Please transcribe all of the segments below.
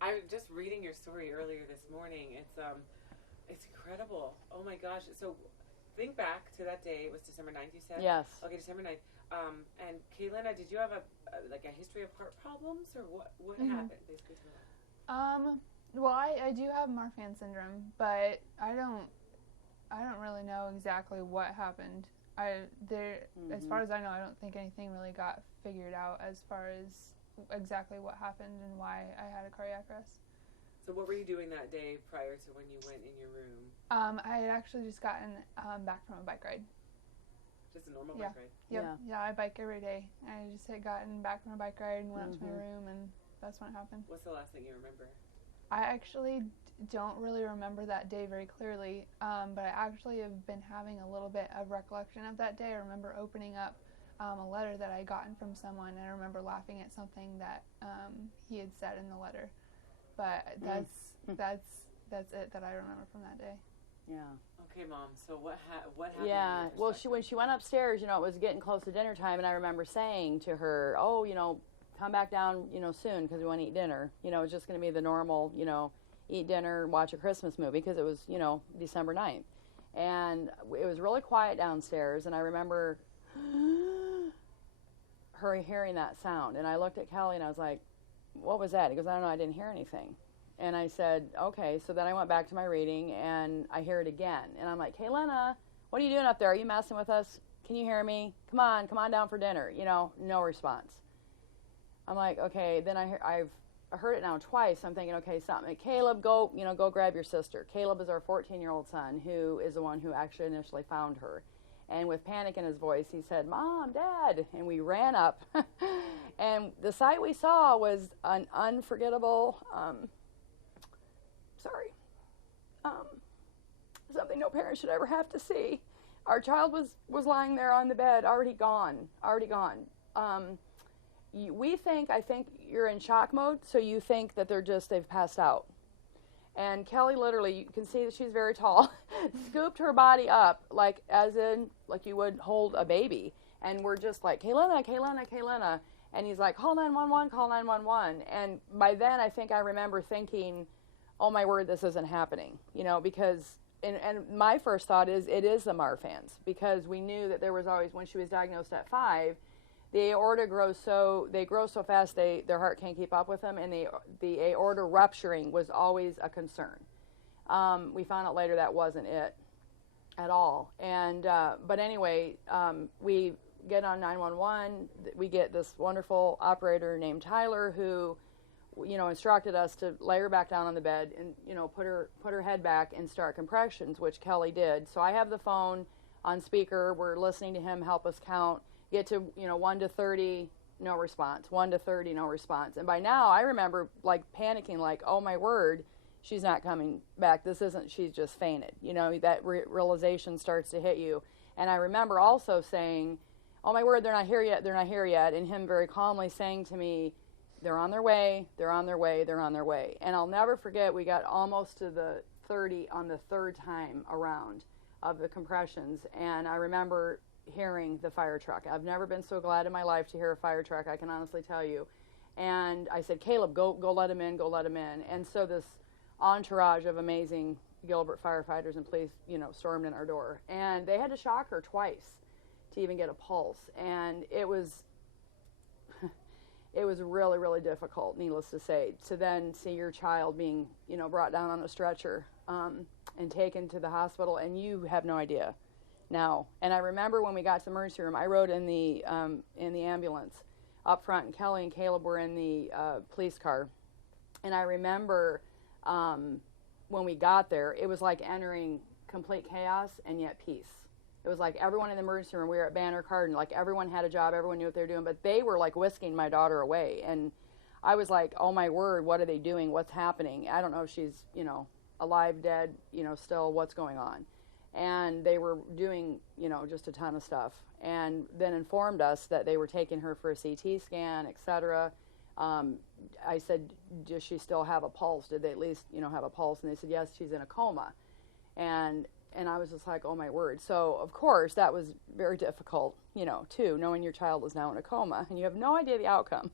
I was just reading your story earlier this morning. It's incredible. Oh my gosh. So think back to that day. It was December 9th, you said? Yes. Okay, December 9th. And Kaylina, did you have a history of heart problems, or what happened? Basically, Well, I do have Marfan syndrome, but I don't really know exactly what happened. As far as I know, I don't think anything really got figured out as far as exactly what happened and why I had a cardiac arrest. So what were you doing that day prior to when you went in your room? I had actually just gotten back from a bike ride. Just a normal bike ride? Yep. Yeah, I bike every day. I just had gotten back from a bike ride and went up to my room, and that's when it happened. What's the last thing you remember? I actually don't really remember that day very clearly, but I actually have been having a little bit of recollection of that day. I remember opening up a letter that I had gotten from someone, and I remember laughing at something that he had said in the letter. But that's it that I remember from that day. Yeah. Okay, Mom. So what happened? Yeah. Well, when she went upstairs, it was getting close to dinner time, and I remember saying to her, "Oh, come back down, soon because we want to eat dinner. It's just going to be the normal, eat dinner, watch a Christmas movie because it was, December 9th. And it was really quiet downstairs, and I remember her hearing that sound. And I looked at Kelly, and I was like, what was that? He goes, I don't know, I didn't hear anything. And I said, okay. So then I went back to my reading, and I hear it again. And I'm like, Kaylina, what are you doing up there? Are you messing with us? Can you hear me? Come on down for dinner. No response. I'm like, okay. Then I've heard it now twice. I'm thinking, okay, something. Caleb, go grab your sister. Caleb is our 14-year-old son, who is the one who actually initially found her. And with panic in his voice, he said, Mom, Dad. And we ran up. And the sight we saw was an unforgettable, something no parent should ever have to see. Our child was lying there on the bed, already gone. I think you're in shock mode, so you think that they've passed out. And Kelly literally, you can see that she's very tall, scooped her body up like you would hold a baby. And we're just like, Kaylina. And he's like, call 911, call 911. And by then I think I remember thinking, oh my word, this isn't happening. Because, and my first thought is it is the Marfans, because we knew that there was always, when she was diagnosed at 5, the aorta grow so fast their heart can't keep up with them, and the aorta rupturing was always a concern. We found out later that wasn't it at all. And but anyway, we get on 911. We get this wonderful operator named Tyler who, instructed us to lay her back down on the bed and put her head back and start compressions, which Kelly did. So I have the phone on speaker. We're listening to him help us count. Get to 1 to 30, no response. 1 to 30, no response. And by now I remember like panicking, like, oh my word, she's not coming back. She's just fainted. That realization starts to hit you. And I remember also saying, oh my word, they're not here yet. And him very calmly saying to me, they're on their way. And I'll never forget, we got almost to the 30 on the third time around of the compressions. And I remember hearing the fire truck. I've never been so glad in my life to hear a fire truck, I can honestly tell you. And I said, Caleb, go let him in. And so this entourage of amazing Gilbert firefighters and police, stormed in our door. And they had to shock her twice to even get a pulse. And it was really, really difficult, needless to say, to then see your child being, brought down on a stretcher and taken to the hospital, and you have no idea now. And I remember when we got to the emergency room, I rode in the ambulance up front, and Kelly and Caleb were in the police car. And I remember when we got there, it was like entering complete chaos and yet peace. It was like everyone in the emergency room, we were at Banner Garden, like everyone had a job, everyone knew what they were doing, but they were like whisking my daughter away. And I was like, oh my word, what are they doing? What's happening? I don't know if she's, alive, dead, still, what's going on? And they were doing, just a ton of stuff. And then informed us that they were taking her for a CT scan, etc. I said, does she still have a pulse? Did they at least, have a pulse? And they said, yes, she's in a coma. And I was just like, oh my word. So of course that was very difficult, too, knowing your child is now in a coma and you have no idea the outcome.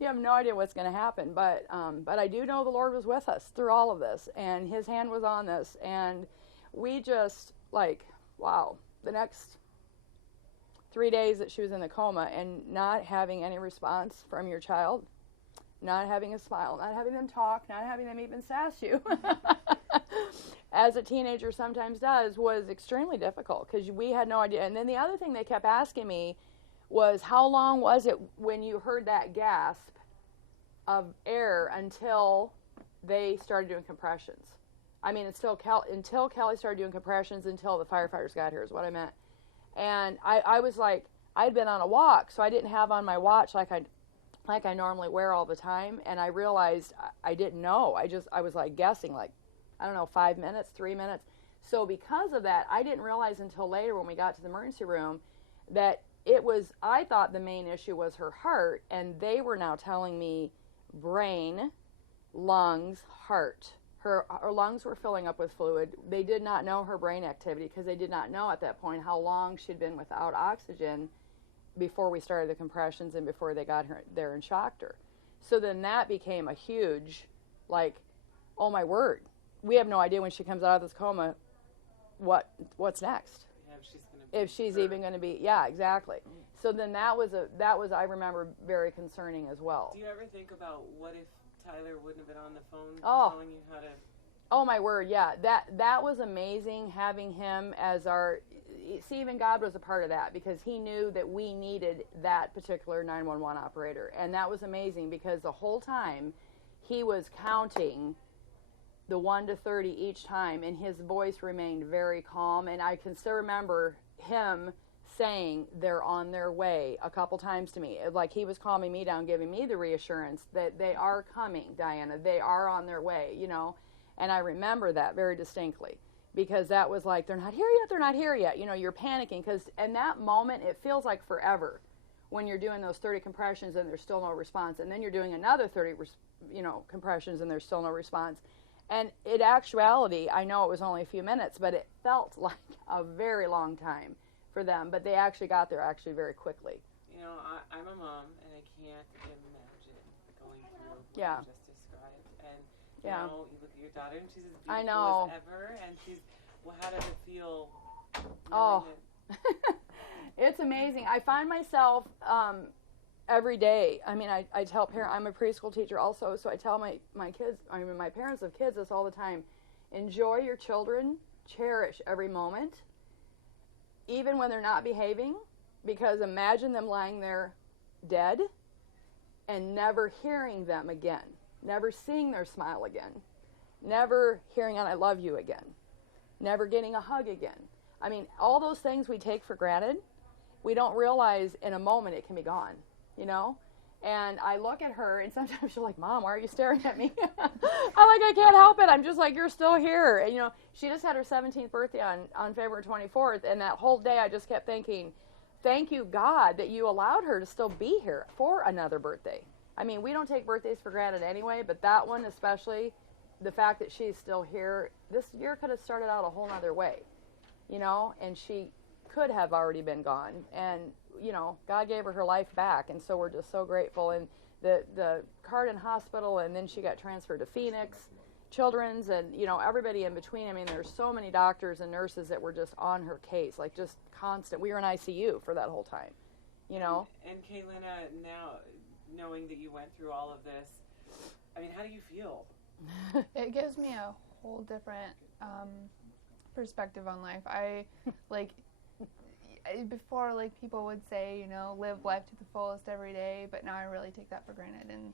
You have no idea what's going to happen. But I do know the Lord was with us through all of this, and His hand was on this. And we just, wow, the next 3 days that she was in the coma and not having any response from your child, not having a smile, not having them talk, not having them even sass you, as a teenager sometimes does, was extremely difficult because we had no idea. And then the other thing they kept asking me was, how long was it when you heard that gasp of air until they started doing compressions? I mean, until Kelly started doing compressions, until the firefighters got here is what I meant. And I was like, I'd been on a walk, so I didn't have on my watch like I normally wear all the time. And I realized I didn't know. I was like guessing, I don't know, 5 minutes, 3 minutes. So because of that, I didn't realize until later when we got to the emergency room that I thought the main issue was her heart, and they were now telling me brain, lungs, heart. Her lungs were filling up with fluid. They did not know her brain activity because they did not know at that point how long she'd been without oxygen before we started the compressions and before they got her there and shocked her. So then that became a huge, oh my word, we have no idea when she comes out of this coma what's next. Yeah, if she's even going to be, yeah, exactly. So then that was I remember, very concerning as well. Do you ever think about what if Tyler wouldn't have been on the phone telling you how to? Oh my word, yeah. That was amazing having him as our. See, even God was a part of that because He knew that we needed that particular 911 operator, and that was amazing because the whole time He was counting the 1 to 30 each time, and His voice remained very calm. And I can still remember Him saying they're on their way a couple times to me, like He was calming me down, giving me the reassurance that they are coming, Diana, they are on their way, and I remember that very distinctly because that was like, they're not here yet, you're panicking because in that moment it feels like forever when you're doing those 30 compressions and there's still no response, and then you're doing another 30 compressions and there's still no response. And in actuality, I know it was only a few minutes, but it felt like a very long time for them, but they actually got there very quickly. I'm a mom, and I can't imagine going through what you just described. And you look at your daughter, and she's as beautiful as ever. And how does it feel? Oh, it's amazing. I find myself every day. I mean, I tell parents, I'm a preschool teacher also, so I tell my kids, my parents of kids this all the time. Enjoy your children, cherish every moment, even when they're not behaving, because imagine them lying there dead and never hearing them again, never seeing their smile again, never hearing an I love you again, never getting a hug again. I mean, all those things we take for granted, we don't realize in a moment it can be gone, And I look at her, and sometimes she's like, Mom, why are you staring at me? I can't help it. I'm just like, you're still here. And, she just had her 17th birthday on February 24th, and that whole day I just kept thinking, thank you, God, that you allowed her to still be here for another birthday. I mean, we don't take birthdays for granted anyway, but that one especially, the fact that she's still here, this year could have started out a whole other way, and she could have already been gone. And God gave her life back, and so we're just so grateful. And the Cardin Hospital, and then she got transferred to Phoenix Children's, and everybody in between. I mean, there's so many doctors and nurses that were just on her case, just constant. We were in ICU for that whole time, And Kaylina, now knowing that you went through all of this, I mean, how do you feel? It gives me a whole different perspective on life. Before, people would say, live life to the fullest every day, but now I really take that for granted, and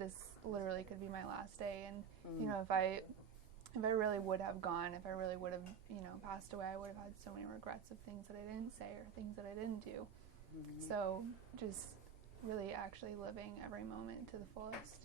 this literally could be my last day, and if I really would have gone, if I really would have passed away, I would have had so many regrets of things that I didn't say or things that I didn't do. So just really actually living every moment to the fullest.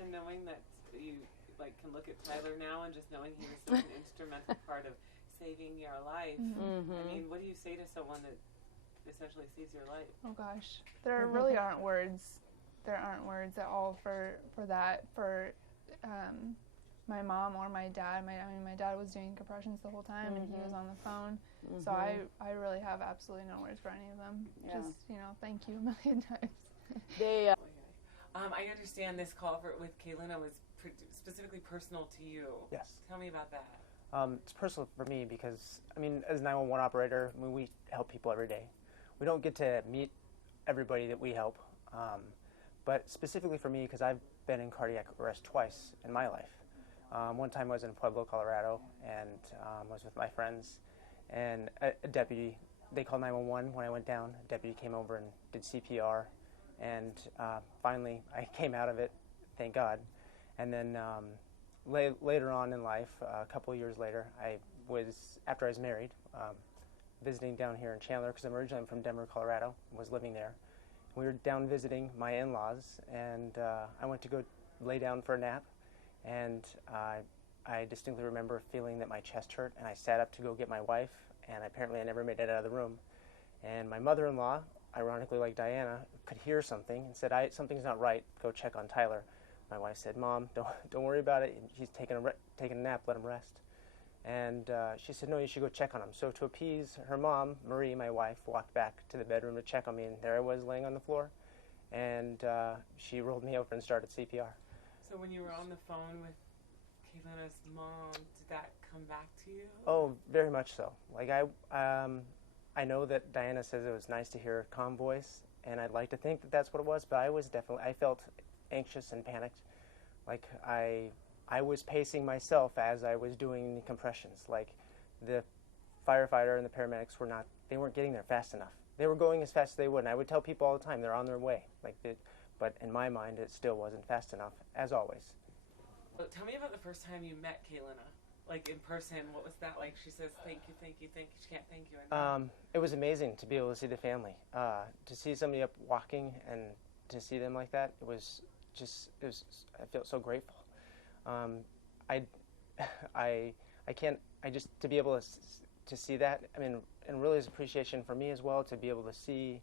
And knowing that you can look at Tyler now, and just knowing he was such an instrumental part of saving your life. I mean, what do you say to someone that essentially saves your life? Oh gosh, there really aren't words. There aren't words at all for that. For my mom or my dad. My dad was doing compressions the whole time, and he was on the phone. So I really have absolutely no words for any of them. Yeah. Just, thank you a million times. They, I understand this call with Kaylina was specifically personal to you. Yes. Tell me about that. It's personal for me because, as a 911 operator, we help people every day. We don't get to meet everybody that we help, but specifically for me, because I've been in cardiac arrest twice in my life. One time I was in Pueblo, Colorado, and was with my friends, and a deputy, they called 911 when I went down. A deputy came over and did CPR, and finally I came out of it, thank God. And then later on in life, a couple of years later, after I was married, visiting down here in Chandler, because I'm originally from Denver, Colorado, was living there. We were down visiting my in-laws, and I went to go lay down for a nap, and I distinctly remember feeling that my chest hurt, and I sat up to go get my wife, and apparently I never made it out of the room. And my mother-in-law, ironically like Diana, could hear something and said, something's not right, go check on Tyler. My wife said, Mom, don't worry about it, he's taking a nap, let him rest. And she said, no, you should go check on him. So to appease her mom, Marie, my wife, walked back to the bedroom to check on me, and there I was laying on the floor, and she rolled me over and started CPR. So when you were on the phone with Kaylina's mom, did that come back to you? Oh, very much so. Like I know that Diana says it was nice to hear a calm voice, and I'd like to think that that's what it was, but I felt anxious and panicked. Like I was pacing myself as I was doing the compressions. Like the firefighter and the paramedics they weren't getting there fast enough. They were going as fast as they would, and I would tell people all the time they're on their way. But in my mind, it still wasn't fast enough, as always. Well, tell me about the first time you met Kaylina, like in person. What was that like? She says, "Thank you, thank you, thank you." She can't thank you enough. It was amazing to be able to see the family, to see somebody up walking, and to see them like that. I felt so grateful. To be able to see that, and really is appreciation for me as well, to be able to see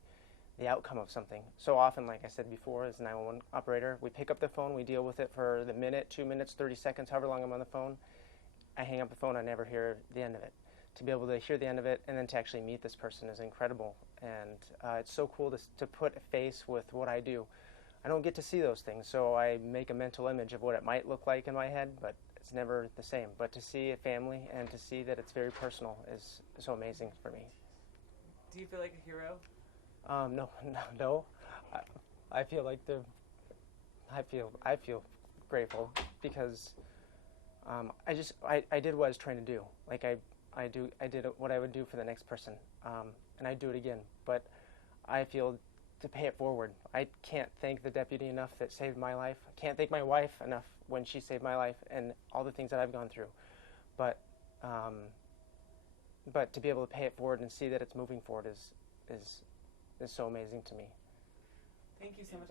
the outcome of something. So often, like I said before, as a 911 operator, we pick up the phone, we deal with it for the minute, 2 minutes, 30 seconds, however long I'm on the phone. I hang up the phone, I never hear the end of it. To be able to hear the end of it and then to actually meet this person is incredible. And it's so cool to put a face with what I do. I don't get to see those things, so I make a mental image of what it might look like in my head, but it's never the same. But to see a family and to see that it's very personal is so amazing for me. Do you feel like a hero? No. I feel like I feel grateful because I did what I was trained to do. Like I did what I would do for the next person, and I'd do it again. But I feel to pay it forward. I can't thank the deputy enough that saved my life. I can't thank my wife enough when she saved my life and all the things that I've gone through. But to be able to pay it forward and see that it's moving forward is so amazing to me. Thank you so much.